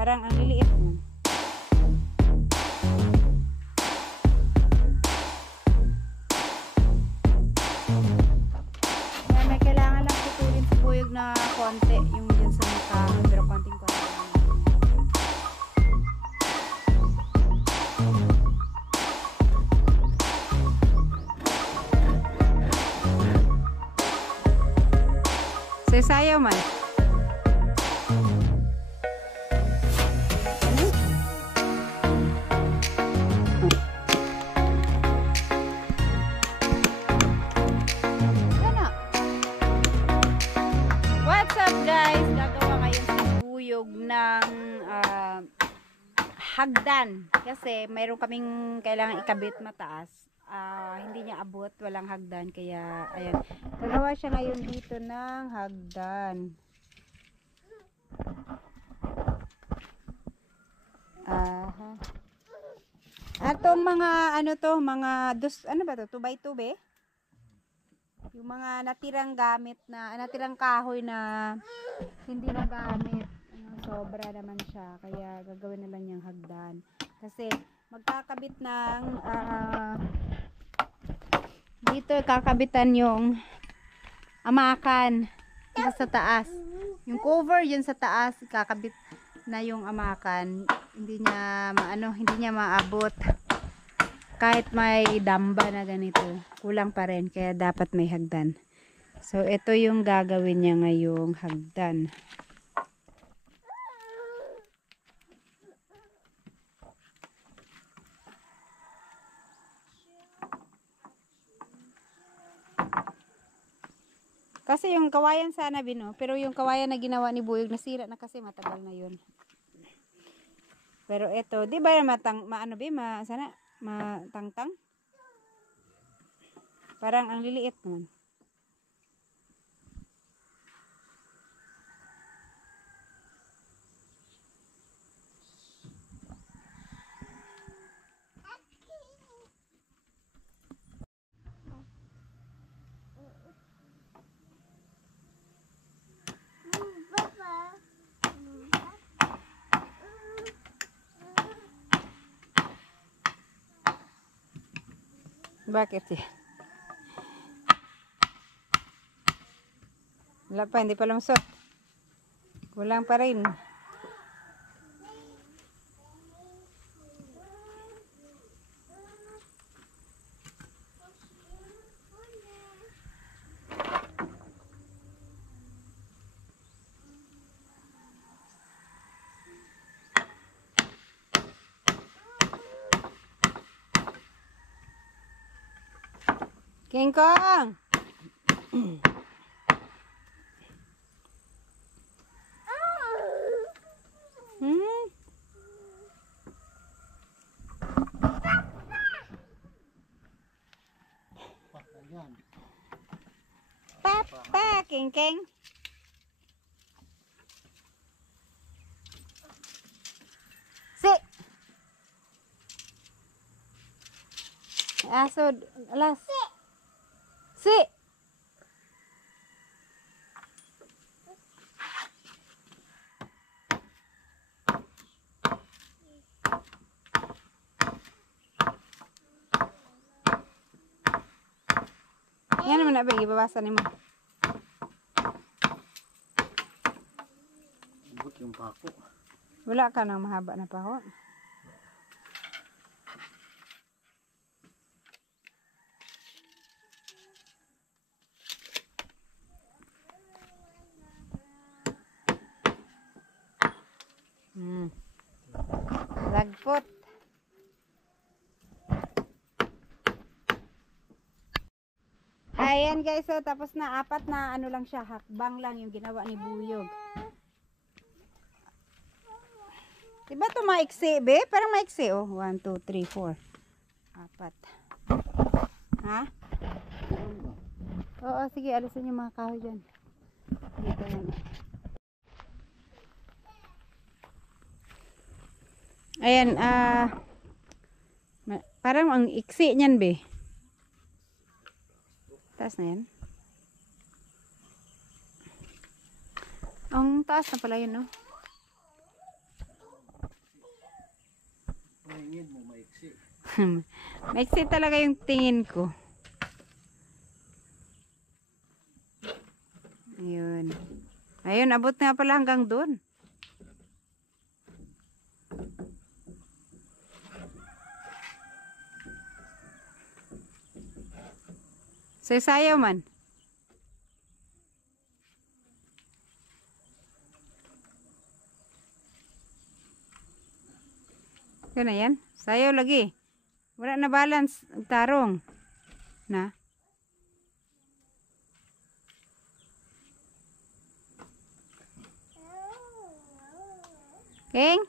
Parang ang liliit mo. May kailangan lang putulin sa buyog na konti. Yung dyan sa mukha. Pero konting-konti. Sayaw man. What's up guys? Gagawa ngayon sa buyog ng hagdan. Kasi mayroon kaming kailangan ikabit mataas. Hindi niya abot, walang hagdan, kaya ayan, gagawa siya ngayon dito ng hagdan. Atong mga ano to, mga ano ba to, 2x2 be? Yung mga natirang gamit na, natirang kahoy na hindi na gamit, sobra naman siya, kaya gagawin na lang niyang hagdan. Kasi magkakabit ng dito kakabitan yung amakan sa taas, yung cover yun sa taas, kakabit na yung amakan. Hindi niya hindi niya maabot kahit may damba na ganito, kulang pa rin, kaya dapat may hagdan. So ito yung gagawin niya ngayong hagdan. Kasi yung kawayan sana bino, pero yung kawayan na ginawa ni Buyog nasira na kasi matagal na yun. Pero ito, di ba sana matangtang? Parang ang liliit naman. Bakit siya? Wala pa, hindi pa lumusot. Kulang pa rin. King Kong! Papa, King King. Si. Aso, alas. Si. Yan naman na ba, ibabasan ni mo. Yung pako. Wala ka nang mahaba na pako. Lagpot. Ayan guys, so tapos na, apat na ano lang siya, hakbang lang yung ginawa ni Buyog. Diba ito maiksi, be? Parang maiksi, oh. 1, 2, 3, 4. Apat. Ha? Oo, sige, alisin yung mga kahoy dyan. Dito yan. Ayan, parang ang iksi niyan, be. Taas na yan. Ang taas na pala yun, no? Mahingin mo, maiksi. Maiksi talaga yung tingin ko. Ayun. Ayun, abot nga pala hanggang doon. Sayaw man. Ito na yan. Sayaw lagi. Wala na balance. Tarong. Na. King?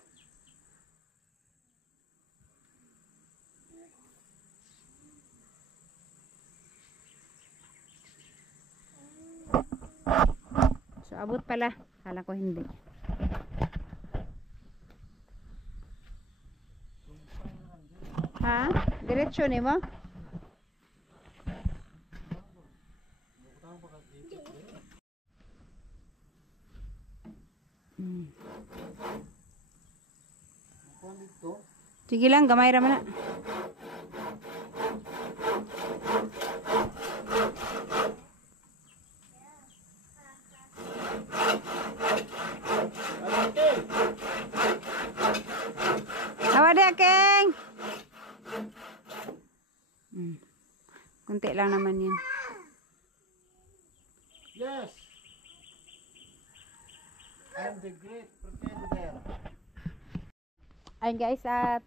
So, abot pala. Kala ko hindi. Ha? Diretso ni mo? Sige lang, gamay raman na. Hawade, King! Kunti lang naman yun. Yes! I'm the great pretender. Ayun guys, at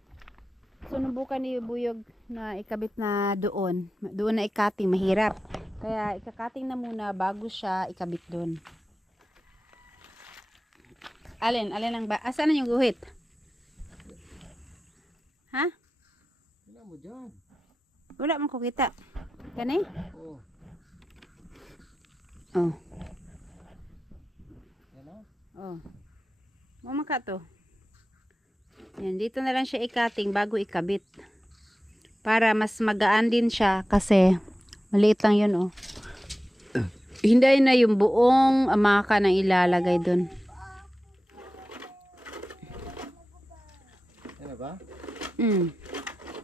sunubukan ni Buyog na ikabit na doon. Doon na ikating, mahirap. Kaya ikakating na muna bago siya ikabit doon. Alin ang ba? Asan na yung guhit? Ha? Wala mo dyan. Wala man ko kita. Gani? Oo. Oh. Yan o. Oh. Mama ka to. Yan, dito na lang siya ikating bago ikabit. Para mas magaan din siya kasi maliit lang yun oh. Hindi na yung buong amaka na ilalagay dun. Yan na ba?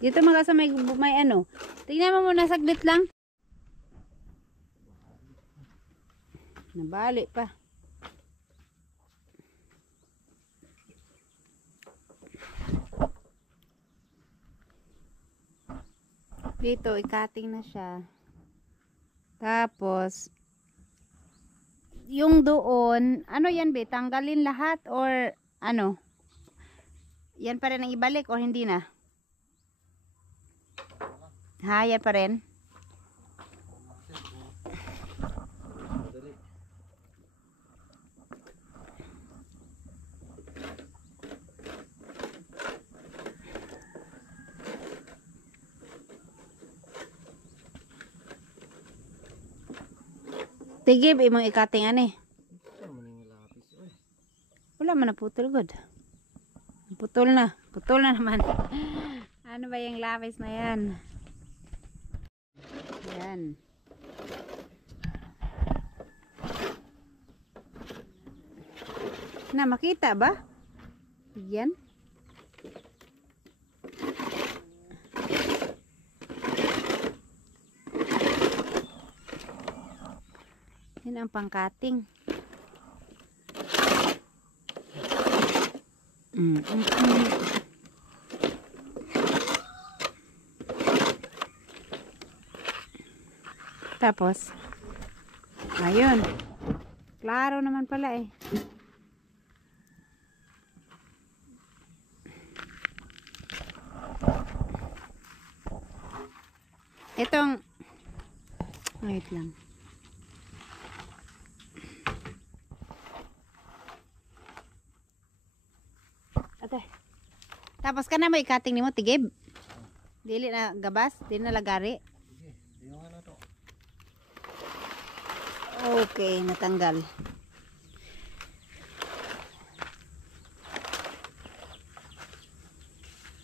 Dito mga sa may ano. Tingnan mo muna saglit lang. Nabali pa. Dito, ikating na siya. Tapos, yung doon, ano yan be? Tanggalin lahat or ano? Yan pa rin ang ibalik or hindi na? Ha, yan pa rin? Dali. Tigib, imong ikating ani. Ito naman yung lapis. Oy. Wala man na putol good. Putol na. Putol na naman. Ano ba yung lapis na yan? Yan. Na, makita ba? Yan. Yan ang pangkating. Tapos, ayun. Klaro naman pala eh. Itong, wait lang. Ate. Tapos ka na mo ikating nimo tigib. Dili na gabas, dili na lagari. Sige, yung ano to. Okay, natanggal.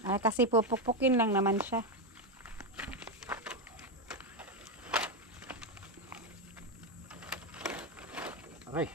Ah, kasi pupukpukin lang naman siya. Aray.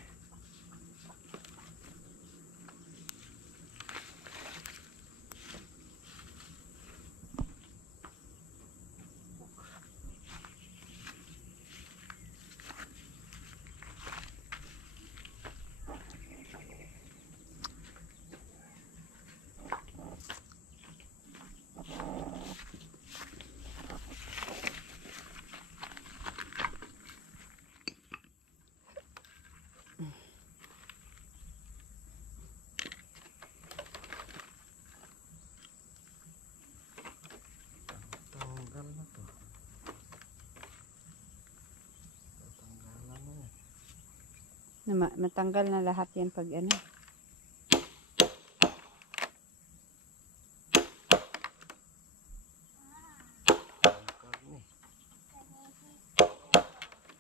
Matanggal na lahat yan pag ano.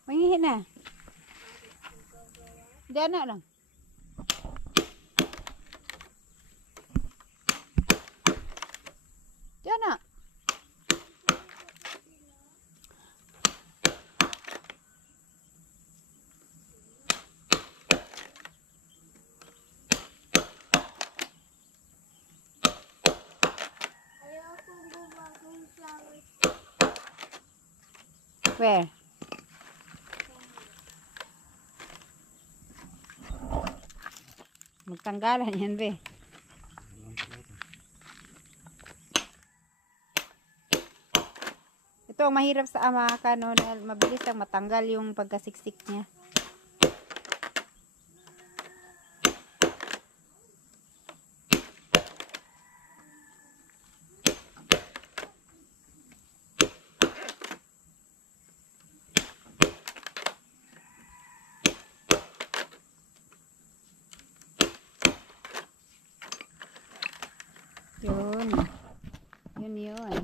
Mangihi na. Diyan na lang. Diyan na. Where? Magtanggalan yan, be. Ito ang mahirap sa amakan, no, dahil mabilis lang matanggal yung pagkasiksik niya. Yun. Yun.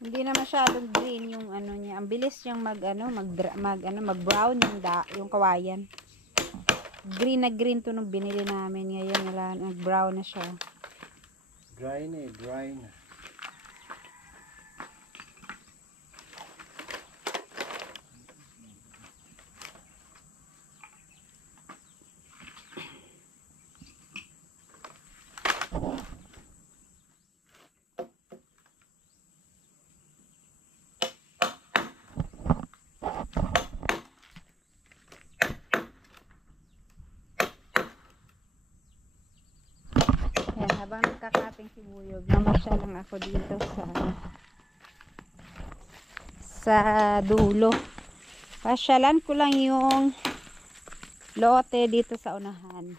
Hindi na masyadong green yung ano niya. Ang bilis niyang mag-brown yung kawayan. Green na green to nung binili namin. Ngayon nag-brown na siya. Dry na. Yan, habang nagkakaping sibuyog, namasya lang ako dito sa dulo. Pasyalan ko lang yung lote dito sa unahan.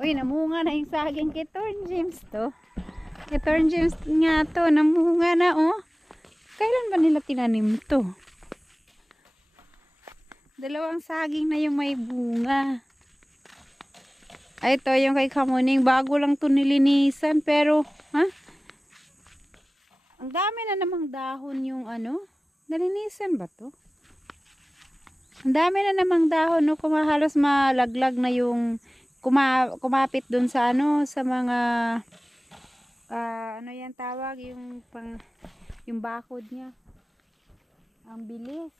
Uy, namunga na yung saging kay Torn James to. Kay Torn James nga to, namunga na oh. Kailan ba nila tinanim to? Dalawang saging na yung may bunga. Ay, ito yung kay Kamuning. Bago lang to nilinisan. Pero, ha? Ang dami na namang dahon yung ano. Nalinisan ba to? Ang dami na namang dahon. No? Kumahalos malaglag na yung kumapit dun sa ano. Sa mga ano yan tawag? Yung bakod niya. Ang bilis.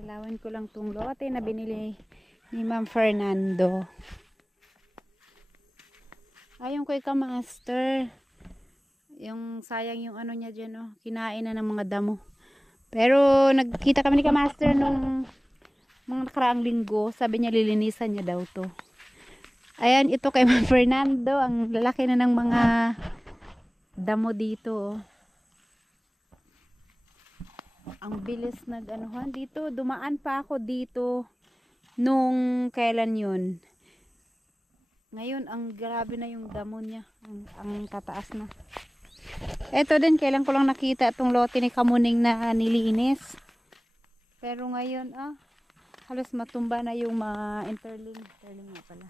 Dalawin ko lang tong lote na binili ni Ma'am Fernando. Ayun ko ika-master. Yung sayang yung ano niya dyan, oh. Kinain na ng mga damo. Pero nagkita kami ni ka-master nung mga nakaraang linggo. Sabi niya lilinisan niya daw to. Ayan, ito kay Ma'am Fernando. Ang lalaki na ng mga damo dito, oh. Ang bilis nag-anuhan dito. Dumaan pa ako dito nung kailan yun. Ngayon, ang grabe na yung damo niya. Ang tataas na. Ito din, kailan ko lang nakita itong lote ni Kamuning na nilinis. Pero ngayon, halos matumba na yung mga interling. Interling nga pala.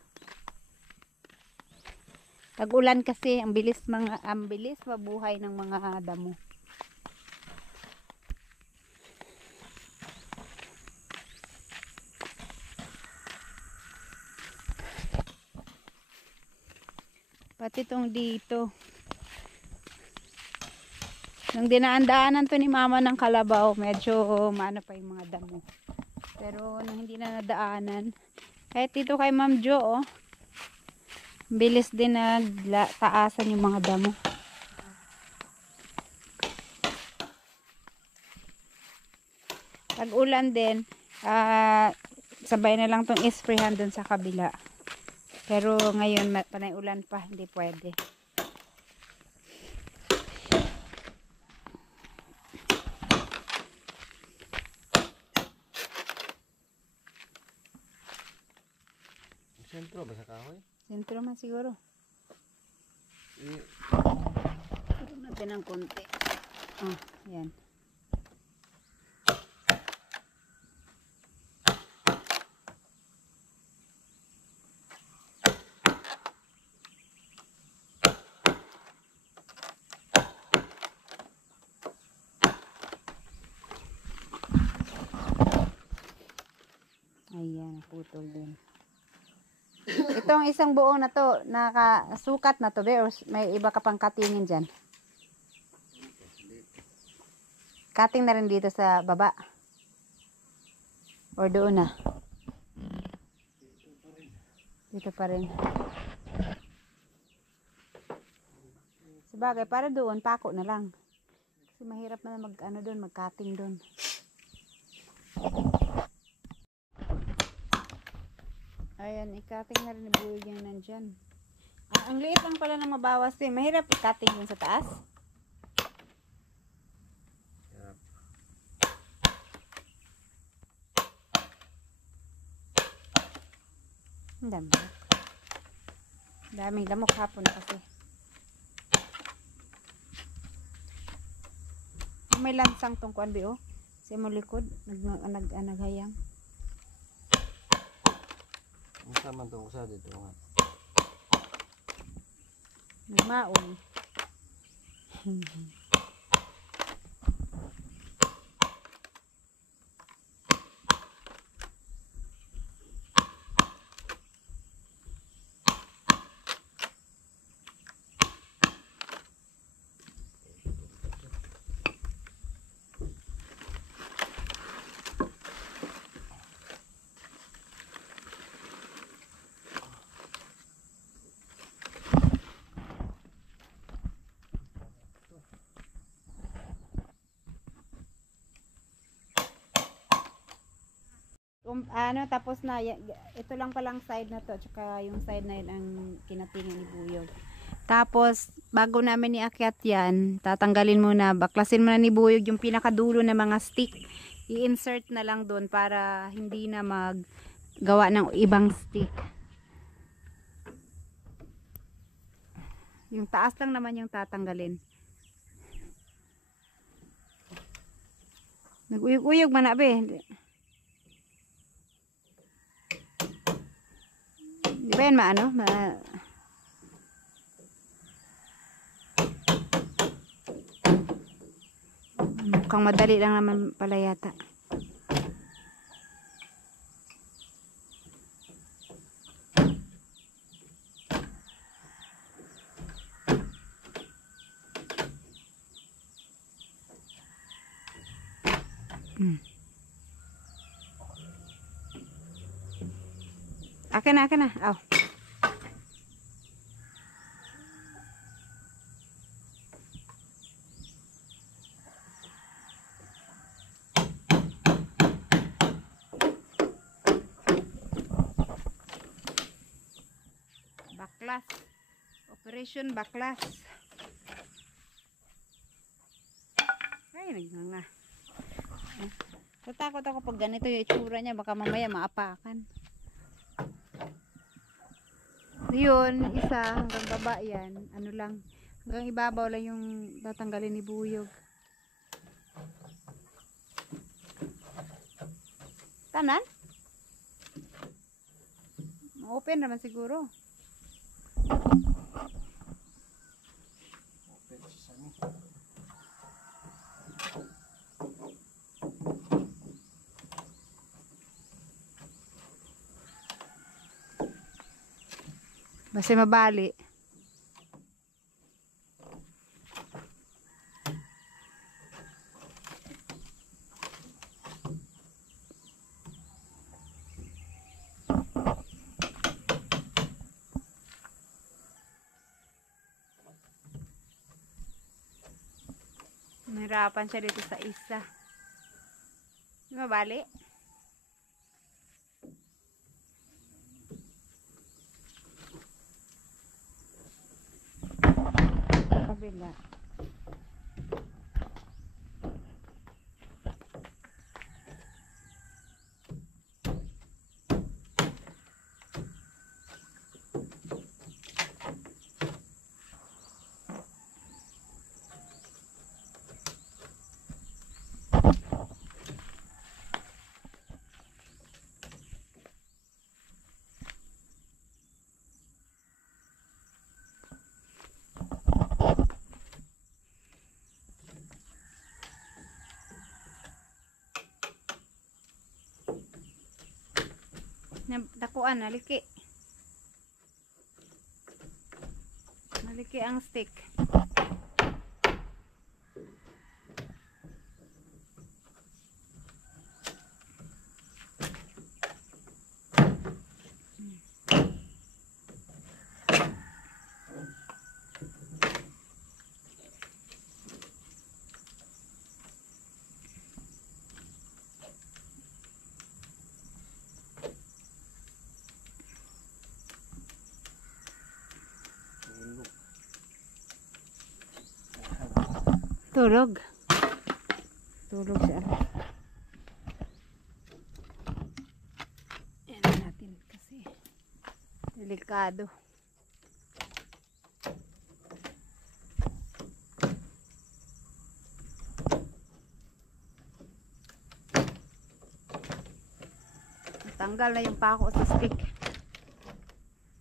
Tag-ulan kasi, ang bilis mabuhay ng mga damo. Pati tong dito. Nung dinaan-daanan to ni mama ng kalabaw, medyo maano pa yung mga damo. Pero nung hindi na nadaanan, kahit dito kay Ma'am Jo, bilis din nagtaasan yung mga damo. Pag ulan din, sabay na lang tong isprayhan dun sa kabila. Pero ngayon, panay ulan pa, hindi pwede. Sentro ba sa kahoy? Sentro man siguro. Eh, Ito natin ng konti. Yan. Ayan, naputol din. Itong isang buo na to, nakasukat na to, or may iba ka pang katingin dyan? Cutting na rin dito sa baba? Or doon na? Dito pa rin. Sabagay, para doon, pako na lang. Kasi mahirap na mag-cutting doon. Ayan, i-cutting na rin ni Buyog yung nandyan. Ang liit lang pala ng mabawas din. Mahirap i-cutting yung sa taas. Hirap. Ang dami. Daming lamok hapon kasi. May lansang tong kuan bio. Sa mo likod, naghayang. Ang sama to sa dito nga. Nagmaon. Tapos na, ito lang palang side na to, tsaka yung side na yun ang kinatingin ni Buyog. Tapos, bago namin iakyat yan, tatanggalin muna, baklasin muna ni Buyog yung pinakadulo ng mga stick. I-insert na lang doon para hindi na maggawa ng ibang stick. Yung taas lang naman yung tatanggalin. Nag-uyog-uyog man na be. Di ba yan mukhang madali lang naman pala yata. Akin na. Oh. Baklas. Operation baklas. Ay, nagnanga. Tatakot ako pag ganito yung itsura niya, baka mamaya maapakan. Yun, isa hanggang baba yan. Ano lang, hanggang ibabaw lang yung tatanggalin ni Buyog. Tanan? Open naman siguro. Open sa sani. Basta mabali. Nahirapan siya dito sa isa. Di mabali? Kabila. Dakuan, naliki. Naliki ang stick. Tulog. Tulog. Tulog siya. Yan natin kasi. Delikado. Tanggal na yung pako sa stick.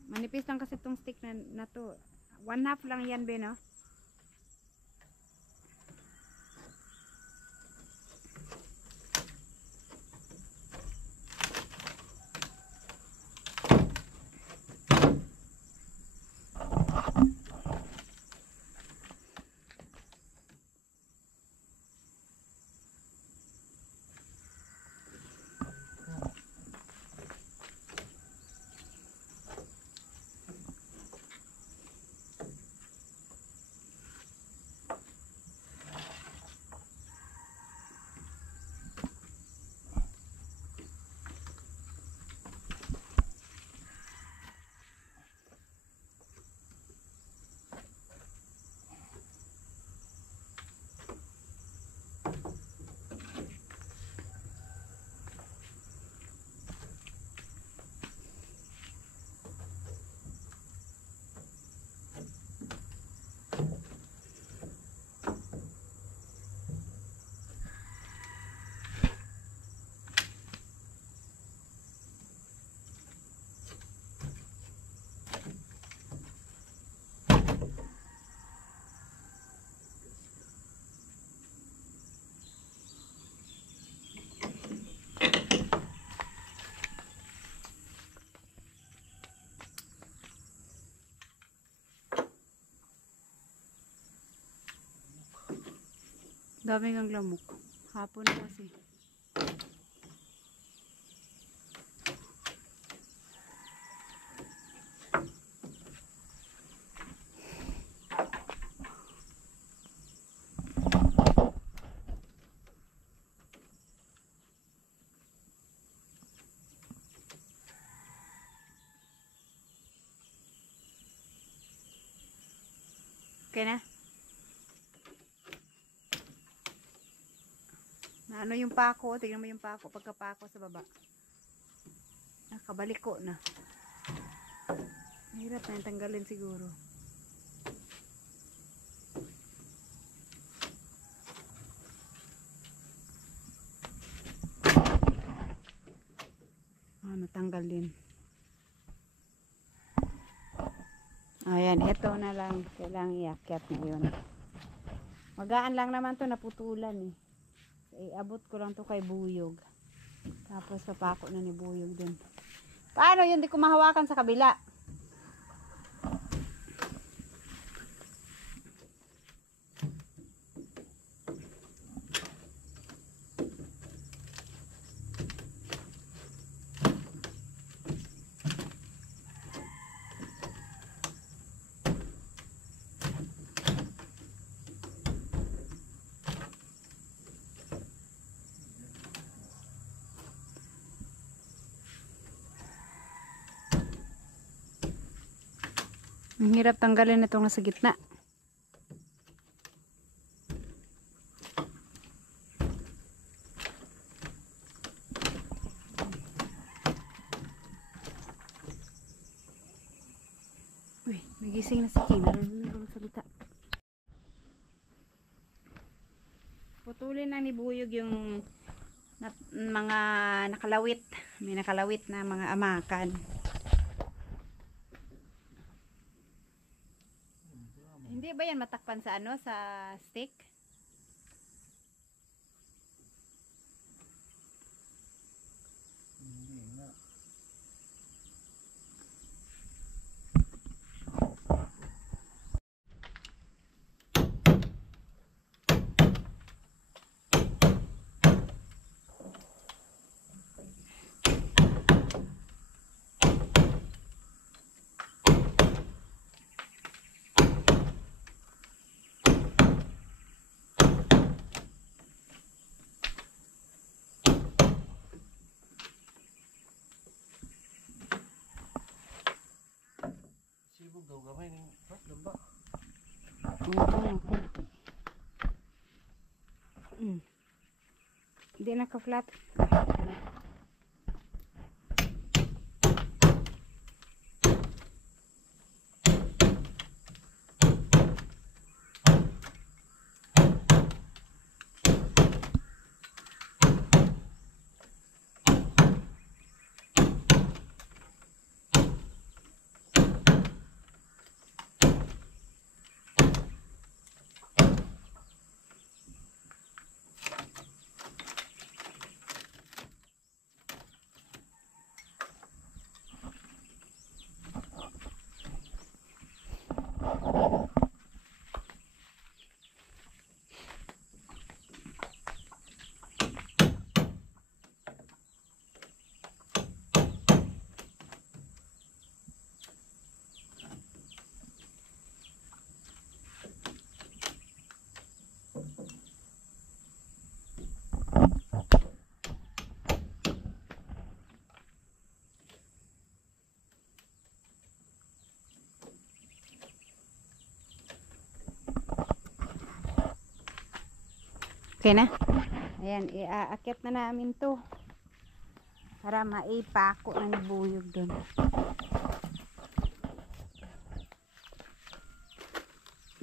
Manipis lang kasi itong stick na to. 1/2 lang yan, Ben, no? Dami ng lamok. Hapon na kasi. Okay na? Na ano yung pako? Tingnan mo yung pako. Pagkapako sa baba. Nakabalik ko na. Mahirap na yung tanggalin siguro. Natanggal din. Ayan, ito na lang. Kailangan iakyat na yun. Magaan lang naman to, naputulan eh. Iabot ko lang to kay Buyog. Tapos papako na ni Buyog dun. Paano yun? Di ko mahawakan sa kabila. Ang hirap tanggalin itong nasa gitna. Uy, nagising na si King. Narinig ko magsalita. Putulin na ni Buyog yung mga nakalawit. May nakalawit na mga amakan. Hindi ba yan matakpan sa ano, sa stick? Hindi nga. Sibog daw gamay ng lamba. Hindi naka-flat. Okay na? Ayan, iaakit na namin to. Para maipako na ni Buyog doon.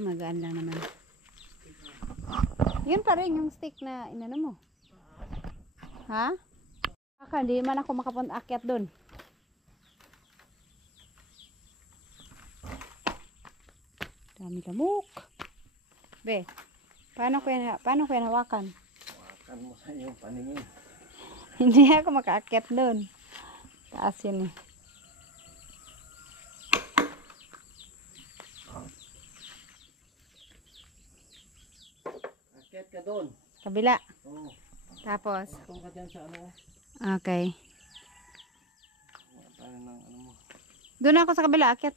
Magaan lang naman. Yun pa rin yung stick na inano mo. Ha? Baka hindi man ako makapunta-akyat doon. Dami lamok. Be. Paano ko yan hawakan? Hawakan mo sa iyong paningin. Hindi ako makaakyat doon. Taas yun eh. Akyat ka doon. Kabila. Oo. Tapos. Tungtong ka dyan sa ano. Okay. Tayo ng ano mo. Doon ako sa kabila, akyat.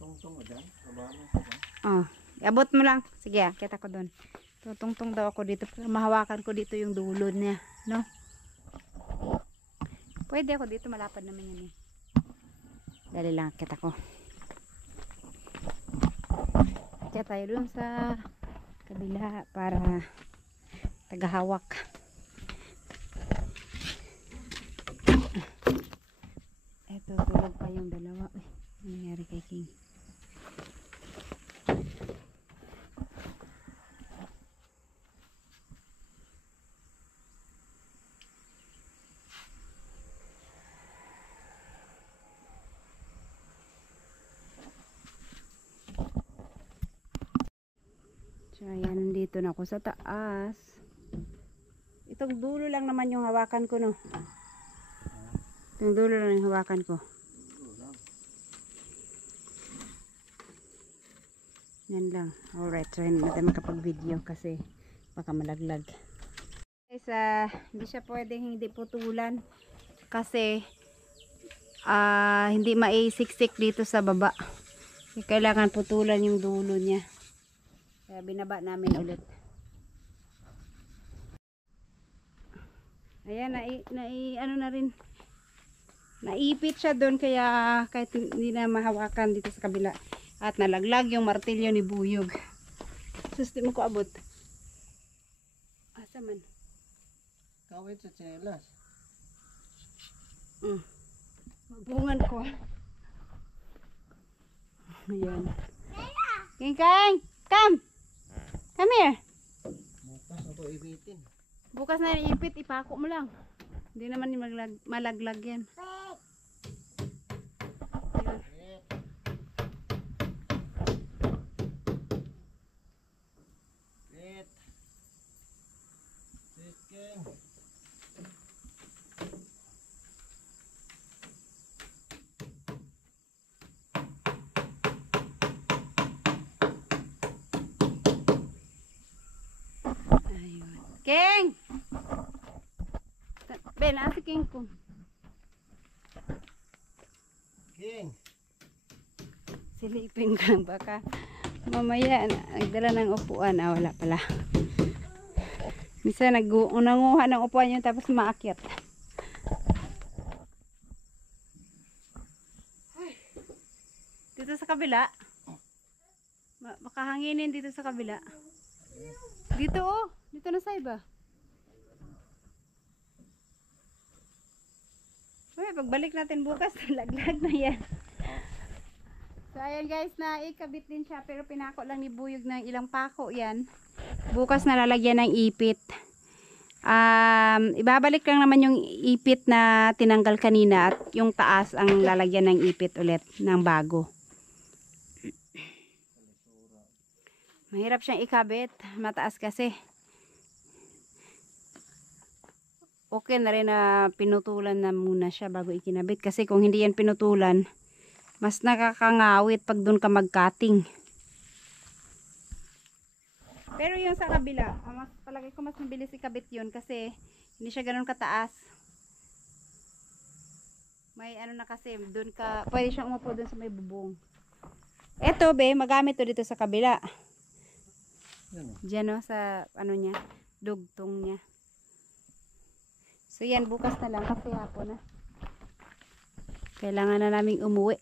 Tungtong ka dyan. Kabahan mo ka dyan. Oh, iabot mo lang. Sige, akyat ako doon. Tutungtong daw ako dito. Mahawakan ko dito yung dulo niya. No? Pwede ako dito. Malapad naman yan eh. Dali lang, akyat ako. Akyat tayo doon sa kabila para tagahawak. tayong dalawa. Ay, ano nangyari kay King? So, ayan, nandito na ako sa taas. Itong dulo lang naman yung hawakan ko, no? Itong dulo lang yung hawakan ko. Yan lang. Alright, so hindi natin makapag-video kasi baka malaglag. Guys, hindi siya pwedeng hindi putulan kasi hindi maisiksik dito sa baba. Kailangan putulan yung dulo niya. Kaya binaba namin ulit. Ayan, ano na rin. Naipit siya doon kaya kahit hindi na mahawakan dito sa kabila. At nalaglag yung martilyo ni Buyog. Susti mo ko abot. Asa man? Kawit sa tsinelas. Magbungan ko. Ayan. King Kang! Come! Come here! Bukas ako ibitin. Bukas na iipit, ipako mo lang. Hindi naman malaglag yan. Wait. King. Ayun. King! Ben, asa King ko? King. Silipin ko lang baka mamaya nagdala ng upuan. Wala pala. Minsan nanguha ng upuan yun tapos maakyat. Dito sa kabila. Makahanginin dito sa kabila. Dito oh. Dito na sa iba. Pagbalik natin bukas, laglag na yan. So ayan guys, naikabit din siya pero pinako lang ni Buyog ng ilang pako yan. Bukas na lalagyan ng ipit. Ibabalik lang naman yung ipit na tinanggal kanina at yung taas ang lalagyan ng ipit ulit ng bago. Mahirap siyang ikabit, mataas kasi. Okay na rin na pinutulan na muna siya bago ikinabit kasi kung hindi yan pinutulan, mas nakakangawit pag doon ka mag-cutting. Pero yung sa kabila, mas palagi ko mas mabilis ikabit yun kasi hindi siya ganoon kataas. May ano na kasi, doon ka, pwede siyang umupo doon sa may bubong. Eto be, magamit to dito sa kabila. Diyan o, sa ano niya, dugtong niya. So yan, bukas na lang kasi hapon na. Kailangan na naming umuwi.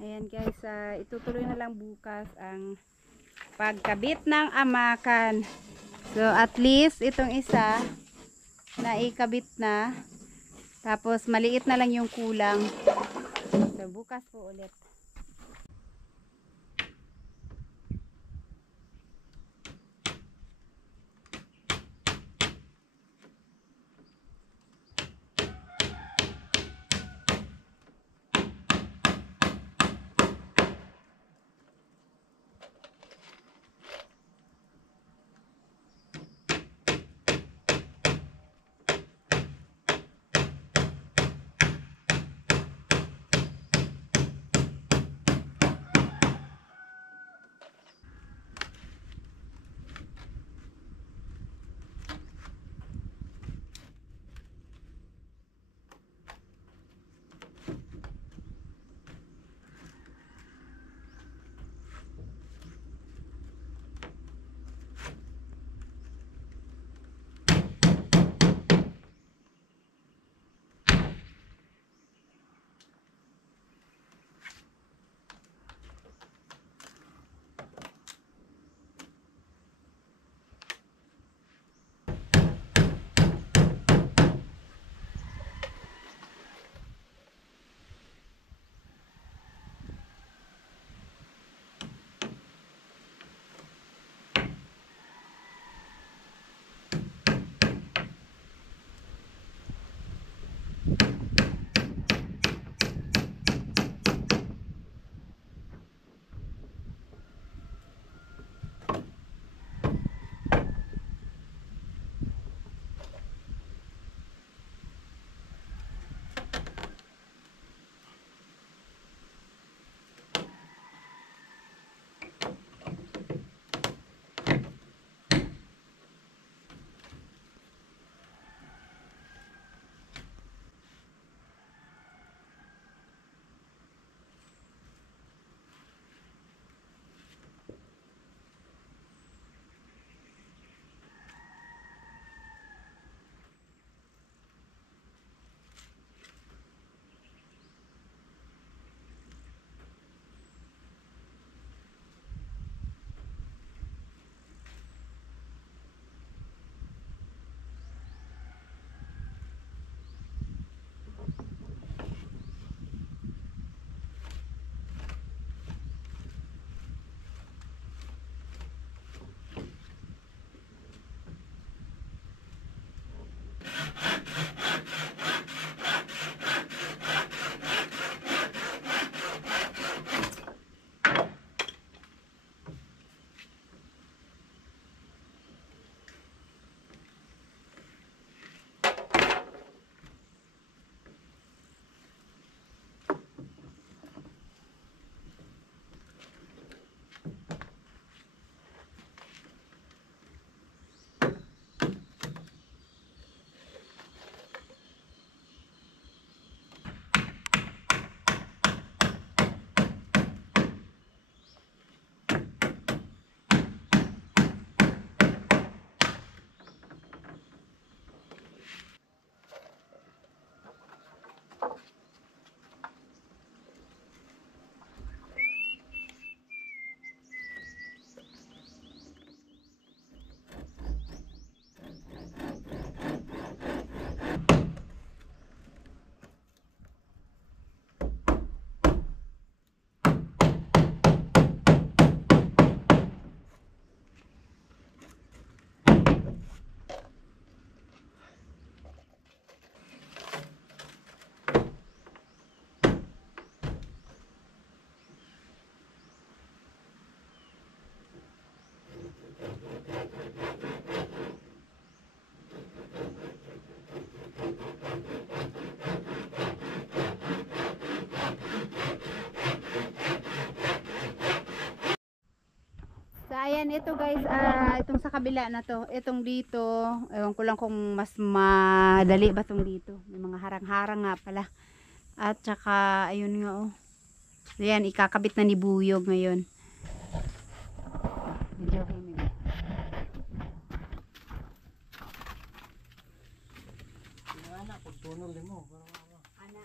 Ayan guys, itutuloy na lang bukas ang pagkabit ng amakan. So at least itong isa na ikabit na. Tapos maliit na lang yung kulang. So bukas po ulit. Ayan, ito guys, itong sa kabila na to, itong dito, ewan ko lang kung mas madali ba itong dito. May mga harang-harang nga pala. At saka, ayun nga oh. Ayan, ikakabit na ni Buyog ngayon. Medyo himig. Anak, pagtunol din mo. Ana,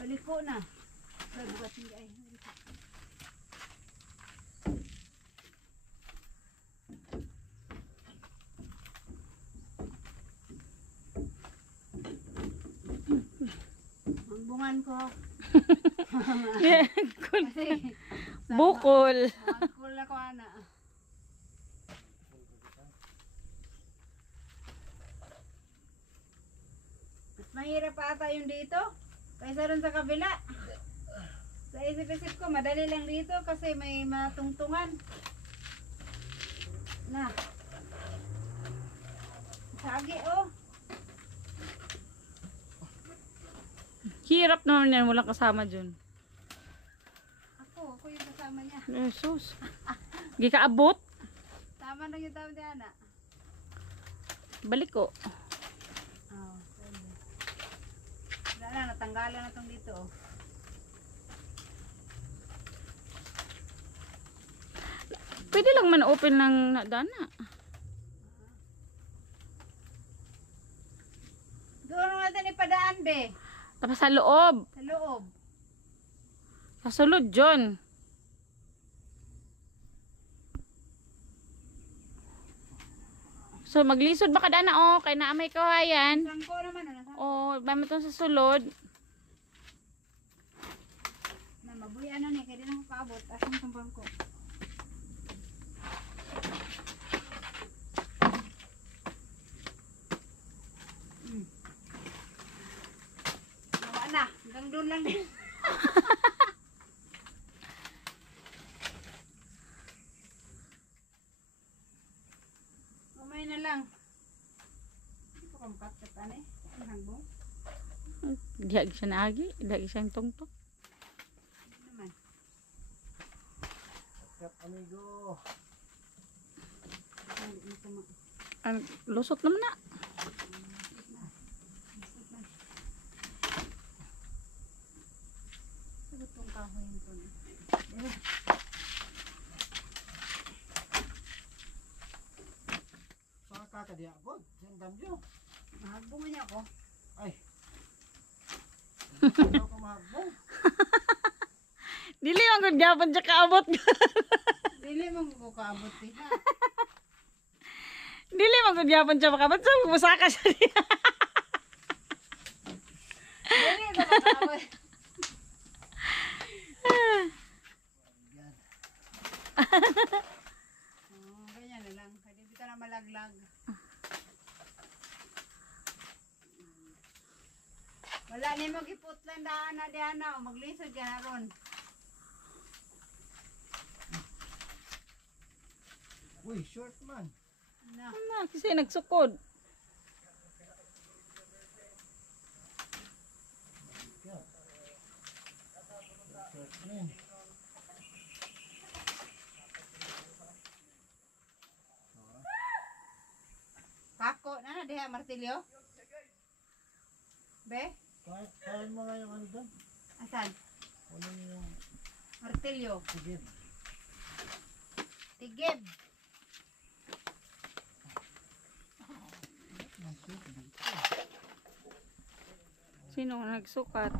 balik ko na. Bugat hindi ay. Ang bungan ko. Kasi, Bukol. cool ako ana. Mas mahirap ata yung dito kaysa rin sa kabila. Sa isip-isip ko, madali lang dito kasi may matungtungan. Na. Sagi oh. Hirap naman yan, walang kasama dyan. Ako yung kasama niya. Jesus. Gikaabot. Tama na yung tawag niya na. Balik ko. Oh, wala na, natanggalan na tong dito oh. Pwede lang man open ng dana. Doon natin ipadaan be. Tapos sa loob. Sa loob. Sa sulod dyan. So maglisod baka dana oh. Kaya na may kawayan. Saan ko naman oh. Nasaan? Oh, bama to sa sulod. Na mabuyan na ni. Kaya din ako paabot. Asan itong bangko? Nawa na. Hanggang doon lang din. Umay na lang. Ito kang patkatan eh. Ang hangbong. Diag siya na agi. Diag siya yung tungtong. Ano naman. Kap amigo. Hindi mo tama. Lusot naman na. Sagot tong kahoy nito. Saan kakadiabot? Saan damyo? Mahagbong niya ako. Ay. Ano ka mahagbong? Dili ang gud gyapon siya kaabot. Dili mo ko kaabot eh. Dili man gud gyapon siya makaabot. So musaka siya niya. Dili ko makaabot. Yan. Ganyan na lang. Hindi bita na malaglag. Wala ni mo giputlan daan na diyan na o maglisod ka na ron. Uy, short man. Na. Na kasi nagsukod. Short man. Kako na diha martilyo. Be? Kaya mo nga yung ano doon? Asan? Ano yung Martilyo. sigid? Tigib. Sino ang nagsukat?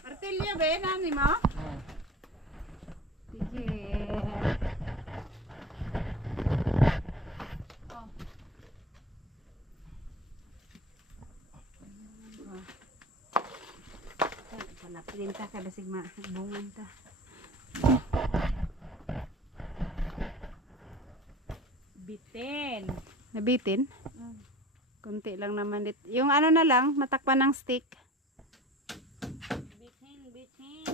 Martilyo be nani mo? Sige. Oh. Pinta ka basig bungan ta. Bitin. Nabitin? Kunti lang naman dito. Yung ano na lang, matakpan ng stick. Bitin, bitin.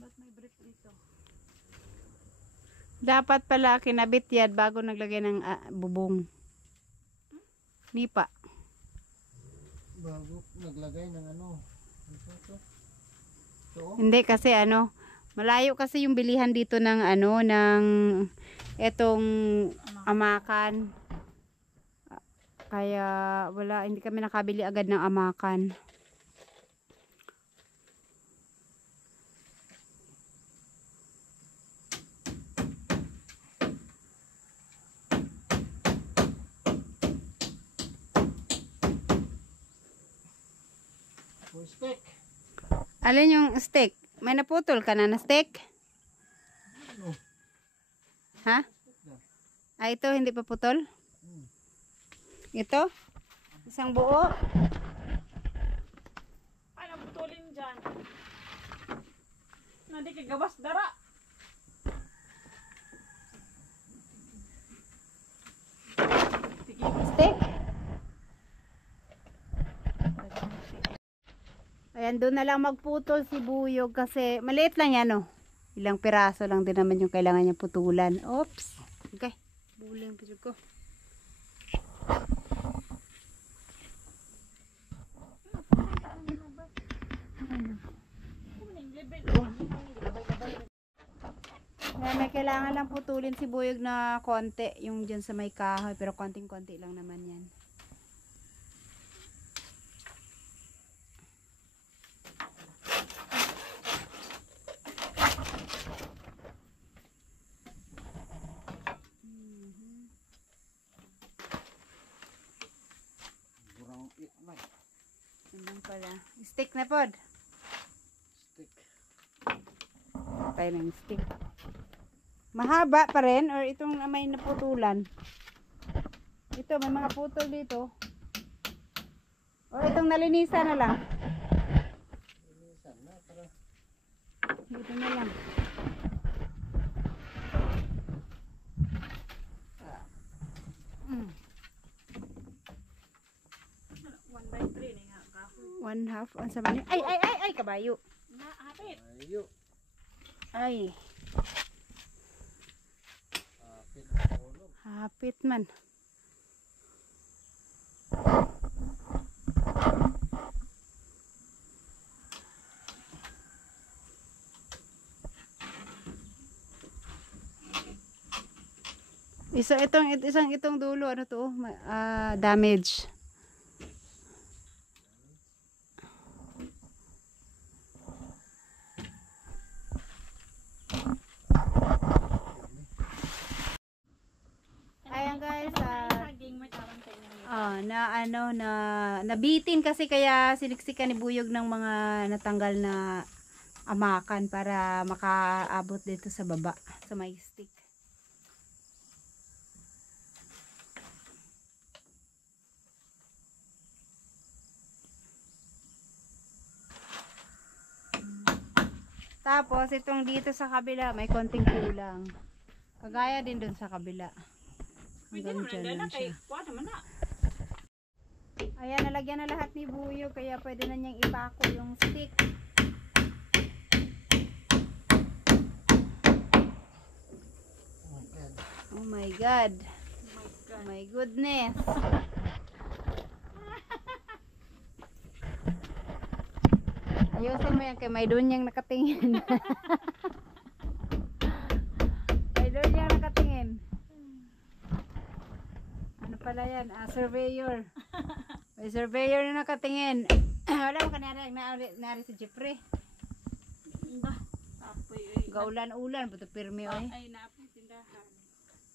Ba't may brick dito? Dapat pala kinabit yan bago naglagay ng bubong. Nipa. Bago naglagay ng ano. Ito, ito. Ito. Hindi kasi ano, malayo kasi yung bilihan dito ng ano, ng etong amakan. Kaya wala, hindi kami nakabili agad ng amakan. Full stick. Alin yung stick? May naputol ka na stick? Ano? Ha? Ito hindi pa putol? Ito? Isang buo? Ay, nabutulin dyan. Nandi kay gabas dara. Stick? Ayan, doon na lang magputol si Buyog kasi maliit lang yan, oh. Ilang piraso lang din naman yung kailangan niya putulan. Oops. Okay. Buling pa ko. May kailangan lang putulin si Buyog na konti, yung dyan sa may kahoy, pero konting-konti lang naman yan. Burang itmay. Ano pala? Stick na pod. Stick. Tayo ng stick. Mahaba pa rin or itong may naputulan? Ito, may mga putol dito. O itong nalinisan na lang. Linisan na para. Dito na lang. Mm. 1/3 na nga kahoy. 1/2. Ang sama niyo. Ay, kabayo. Na, hapit. Ayo. Ay, Pinahulog. hapit man. Isang itong dulo, ano to? Damage. Ayan guys, Saging may tarantay na yun. nabitin kasi kaya siniksikan ni Buyog ng mga natanggal na amakan para makaabot dito sa baba, sa may stick. Tapos itong dito sa kabila may konting kulang. Kagaya din dun sa kabila. Pwede Hanggang naman dyan na lang kay siya. kuha naman na. Ayan, nalagyan na lahat ni Buyog kaya pwede na niyang ipako yung stick. Oh my God. Oh my God. Oh my Oh God. my goodness. Ayusin mo yan kay may doon niyang nakatingin. May doon niyang nakatingin. Ano pala yan? Surveyor. May surveyor na nakatingin. Wala mo kanari nari si Jeffrey. Inda. Tapoy eh. Gaulan-ulan. Buto pirmi oy. Ay, naapit tindahan.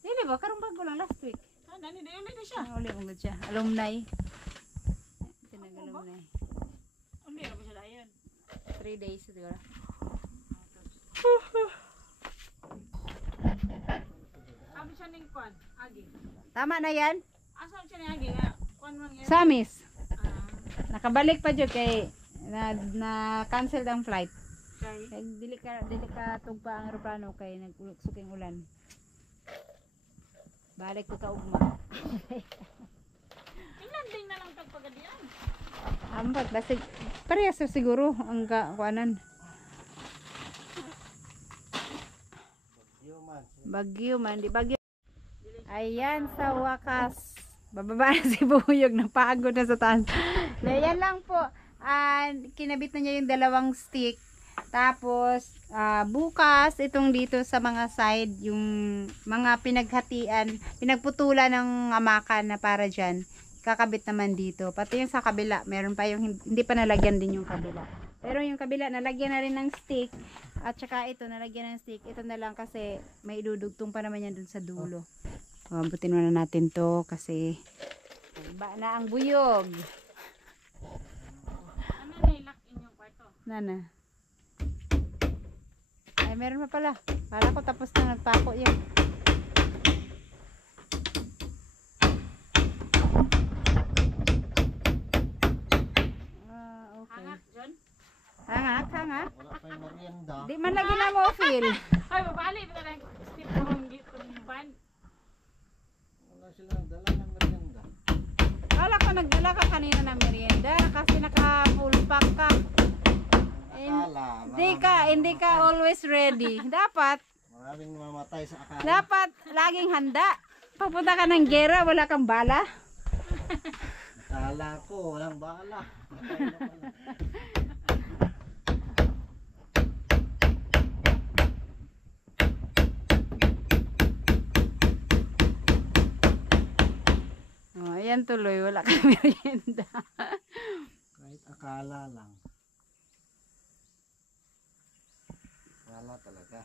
Dili ba? Karong bago lang last week. Ah, nani, dayon na siya. Uli mong siya. Alumni. Tinag-alumni. Undi na ba siya dayon? 3 days siguro. Abi siya ning kwan, agi. Tama na yan? Asa siya ning agi nga? Kwan man yan. Samis. Ah, Nakabalik pa dyan kay na cancel ang flight. Kay dili ka tugpa ang eroplano kay nagsuking ulan. Balik ko ka ugma. Inanding na lang tagpagadian. Ambot basta parehas sa siguro ang kuanan. Bagyo man, di bagyo. Ayan sa wakas. Bababa na si Buyog, napagod na sa taas. Ayan lang po. Kinabit na niya yung dalawang stick. Tapos bukas itong dito sa mga side, yung mga pinaghatian, pinagputulan ng amakan na para dyan. Kakabit naman dito. Pati yung sa kabila, meron pa yung hindi pa nalagyan din yung kabila. Pero yung kabila, nalagyan na rin ng stick. At saka ito, nalagyan ng stick. Ito na lang kasi may idudugtong pa naman yan dun sa dulo. Abutin muna natin to kasi iba na ang buyog. Ano na ilak inyong kwarto? Nana. Ay, meron pa pala. Para ko tapos na nagpako yan. Okay. Hangak, John? Hangak. Wala pa yung merienda. Di man lagi na mo feel. Ay, babali na lang. Step ng gitong ban. Wala sila nagdala ng merienda. Kala ko nagdala ka kanina ng merienda kasi naka full pack ka. Akala. Hindi ka always ready. Maraming mamatay sa akala. Dapat laging handa. Papunta ka ng gera, wala kang bala. Akala ko, walang bala. Patay na pala. Oh, ayan tuloy, wala kang merienda. Kahit akala lang. Akala talaga.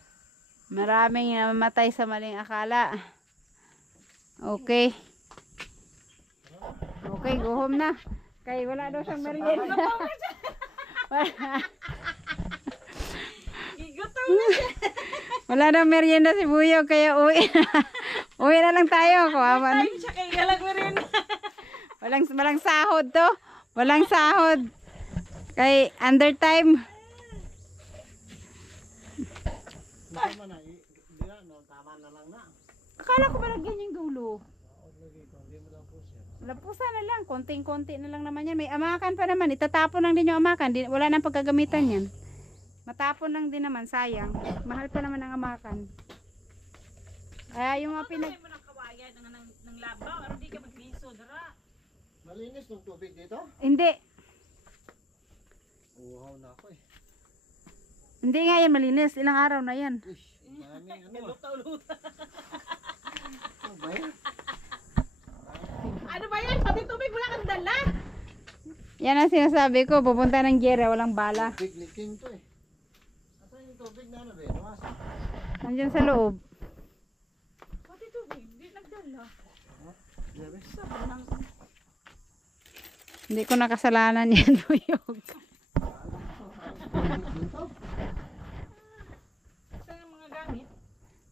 Maraming namatay sa maling akala. Okay. Okay, go home na. Kay wala daw siyang merienda. Igutom na siya. Wala daw merienda si Buyog kaya uwi na. Uwi na lang tayo. Kawawa na. Siya kay galag mo rin. Walang sahod to. Walang sahod. Kay undertime. Hindi man na, hindi na, no, tama na lang na. Akala ko ba lagyan yung dulo? Lagi ko, hindi mo lang po siya. Lapusan na lang. Konting-konti na lang naman yan. May amakan pa naman. Itatapon lang din yung amakan. Wala nang pagkagamitan yan. Matapon lang din naman. Sayang. Mahal pa naman ang amakan. Kaya yung mga pinag... Ay mo ng kawayan ng labaw. Ano di ka magliso, dara. Malinis ng tubig dito? Hindi. Uhaw na ako eh. Hindi nga yan malinis. Ilang araw na yan. Ish, maraming ano. Luta-luta. Ano ba yan? Ano ba yan? Pati tubig wala kang dala. Yan ang sinasabi ko. Pupunta ng Gera. Walang bala. Tubig liking to eh. Asan yung tubig na ano ba? Nawasa. Nandiyan sa loob. Pati tubig, di nagdala. Grabe. Sabi ng... Hindi ko nakasalanan yan. Buyog. Saan ang mga gamit?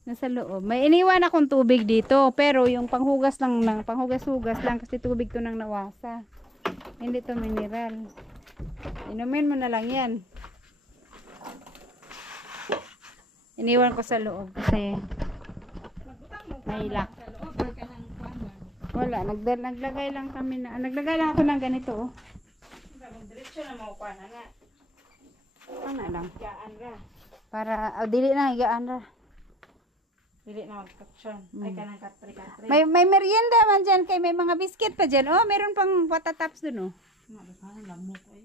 Nasa loob. May iniwan akong tubig dito. Pero yung panghugas panghugas-hugas lang kasi tubig to nang nawasa. Hindi to mineral. Inumin mo na lang yan. Iniwan ko sa loob kasi may lock. Sa loob, or ka ng kwan. Wala, naglagay lang kami na. Naglagay lang ako ng ganito oh. Diretso na mo kwan na nga. Ano lang. Gaan ra. Para, dili na, higaan ra. Dili na mag-katsyon. Ay ka ng katri-katri. May merienda man dyan kay may mga biscuit pa dyan. Oh, meron pang watataps dun oh. Ano, lamok ay.